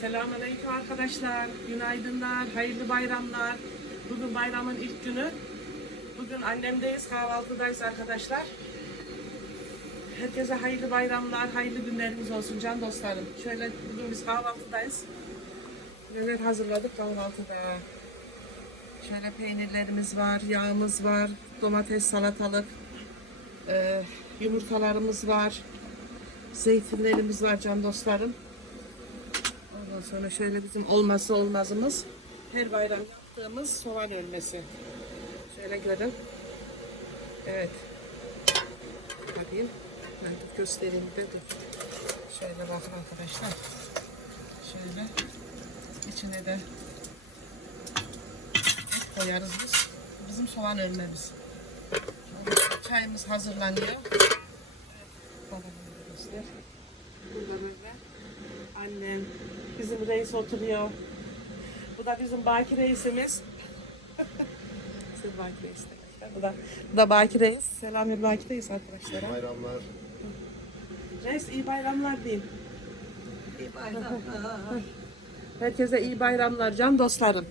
Selamünaleyküm arkadaşlar. Günaydınlar, hayırlı bayramlar. Bugün bayramın ilk günü. Bugün annemdeyiz, kahvaltıdayız arkadaşlar. Herkese hayırlı bayramlar, hayırlı günleriniz olsun can dostlarım. Şöyle bugün biz kahvaltıdayız. Neler hazırladık kahvaltıda. Şöyle peynirlerimiz var, yağımız var, domates, salatalık, eee, yumurtalarımız var, zeytinlerimiz var can dostlarım. Ondan sonra şöyle bizim olmazsa olmazımız her bayram yaptığımız soğan ölmesi. Şöyle görün. Evet. Bakayım. Ben göstereyim de dur. Şöyle bakın arkadaşlar. Şöyle içine de koyarız biz. Bizim soğan ölmemiz. Çayımız hazırlanıyor. Burada böyle bizim reis oturuyor. Bu da bizim Baki reisimiz. Siz Baki reis de. Bu da, bu da Baki reis. Selam Baki reis arkadaşlara. Bayramlar. Reis iyi bayramlar diyeyim. İyi bayramlar. Herkese iyi bayramlar can dostlarım.